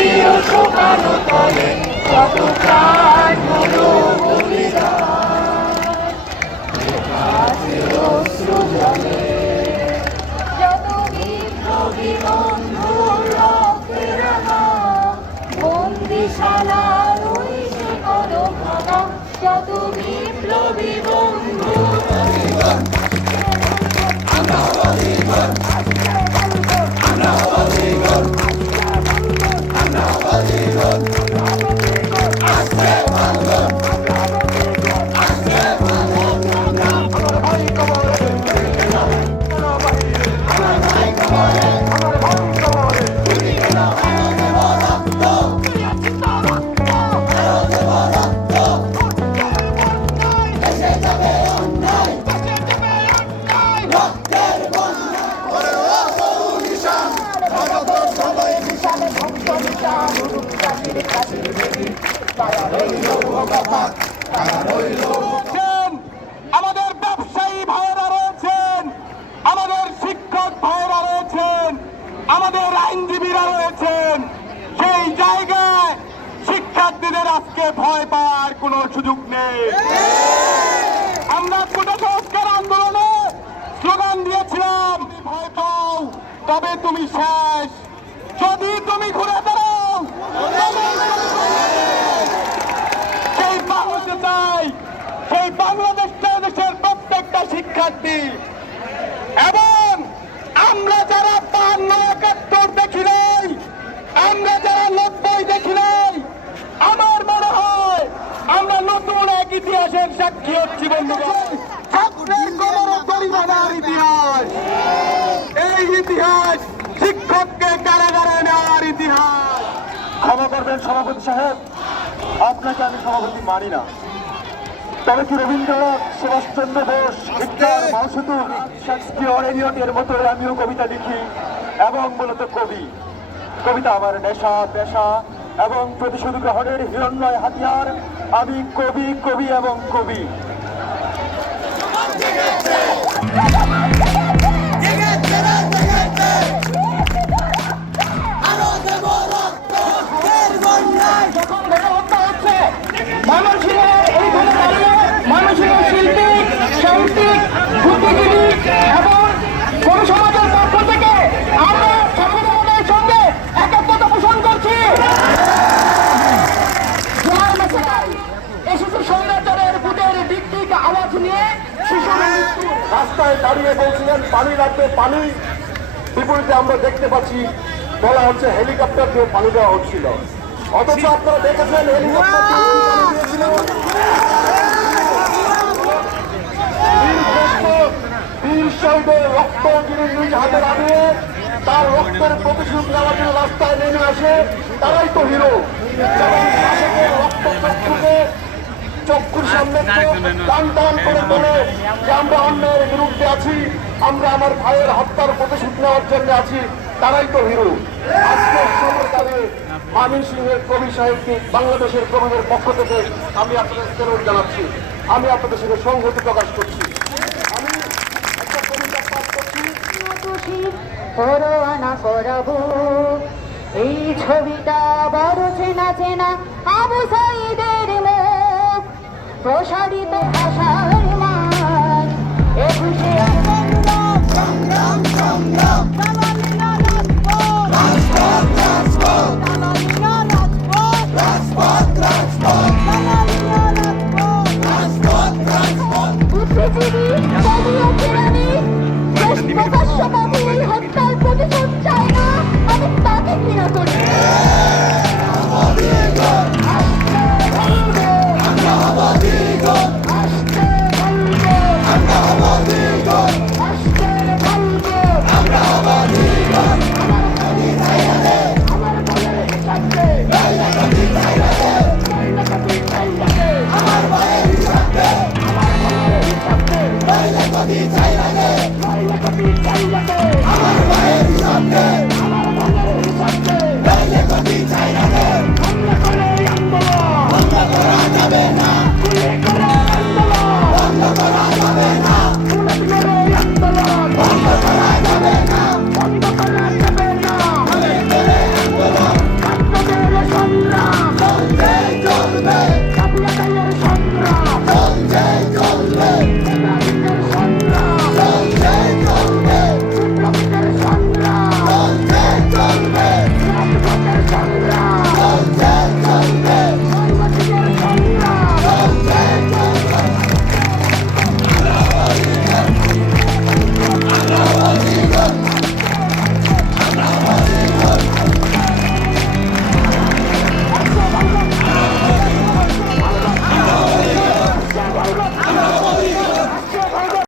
প্রিয় শোকানো তলে কত প্রাণ হলো অশ্রু জলে যত বিপ্লবী বন্ধুর রক্তের বন্দিশালার ওই সে কত ভাঙা যত বিপ্লবী বন্ধু আমাদের ব্যবসায়ী ভাইয়েরা রয়েছেন, আমাদের শিক্ষক ভাইয়েরা রয়েছেন, আমাদের আইনজীবীরা রয়েছেন। সেই জায়গায় শিক্ষার্থীদের আজকে ভয় পাওয়ার কোনো সুযোগ নেই। আমরা কোটা সংস্কার আন্দোলনে স্লোগান দিয়েছিলাম, ভয় পাও তবে তুমি শেষ, যদি তুমি ঘুরে দাঁড়াও সেই বাংলাদেশ চাই, সেই বাংলাদেশটা দেশের প্রত্যেকটা শিক্ষার্থী এবং আমরা যারা 52-71 দেখি নাই, আমরা যারা 90 দেখি নাই, আমার মনে হয় আমরা নতুন এক ইতিহাসের সাক্ষী হচ্ছি বন্ধুগণ। ছাত্রের কোমর পরিমাণার ইতিহাস, এই ইতিহাস শিক্ষককে কারাগারে নেওয়ার ইতিহাস। ক্ষমা করবেন সভাপতি সাহেব, আপনাকে আমি সভাপতি মানি না, তবে কি Rabindranath, Subhashchandra Bose, Victor Mao Tse tung, Shakespeare, এলিয়টের মতো আমিও কবিতা লিখি এবং মূলত কবিতা আমার নেশা পেশা এবং প্রতিশোধ গ্রহণের হিরণ্ময় হাতিয়ার। আমি কবি এবং কবি। মানুষের শিল্পী, সাহিত্যিক, বুদ্ধিজীবী এবং কোন সমাজের পক্ষ থেকে আমরা সংবিধানের সঙ্গে একাত্মতা পোষণ করছি। শিশু সৌন্দর্যের বুটের দিক থেকে আওয়াজ নিয়ে রাস্তায় দাঁড়িয়ে বলছিলেন পানি লাগবে পানি, বিপরীতে আমরা দেখতে পাচ্ছি বলা হচ্ছে হেলিকপ্টার দিয়ে পানি দেওয়া হচ্ছিল, অথচ আপনারা দেখেছেন হেলিকপ্টার দিয়েছিল বীর শহীদের রক্ত যিনি নিজ হাতে নামিয়ে তার রক্তের প্রতিশোধ নেওয়ার জন্য রাস্তায় নেমে আসে, তারাই তো হিরো। যেমন শাসকের রক্ত চক্ষুর সামনে টান টান করে বলে যে আমরা অন্যায়ের বিরুদ্ধে আছি, আমরা আমার ভাইয়ের হত্যার প্রতিশোধ নেওয়ার জন্য আছি, তারাই তো হিরো। আজকের সময়কালে মানি সিংহের কবি সাহিত্যিক বাংলাদেশের কবিদের পক্ষ থেকে আমি আপনাদের অনুরোধ জানাচ্ছি, আমি আপনাদের সঙ্গে সংহতি প্রকাশ করছি। আমি একটা কবিতা পাঠ করছি। এই ছবিটা বড় চেনা চেনা, আবু সাইদের মুখ, প্রসারিত ভাষার মান, একুশে সংগ্রাম সংগ্রাম হত্যার প্রতিশোধ চাই না, আমি তাকে ঘৃণা করি। আমার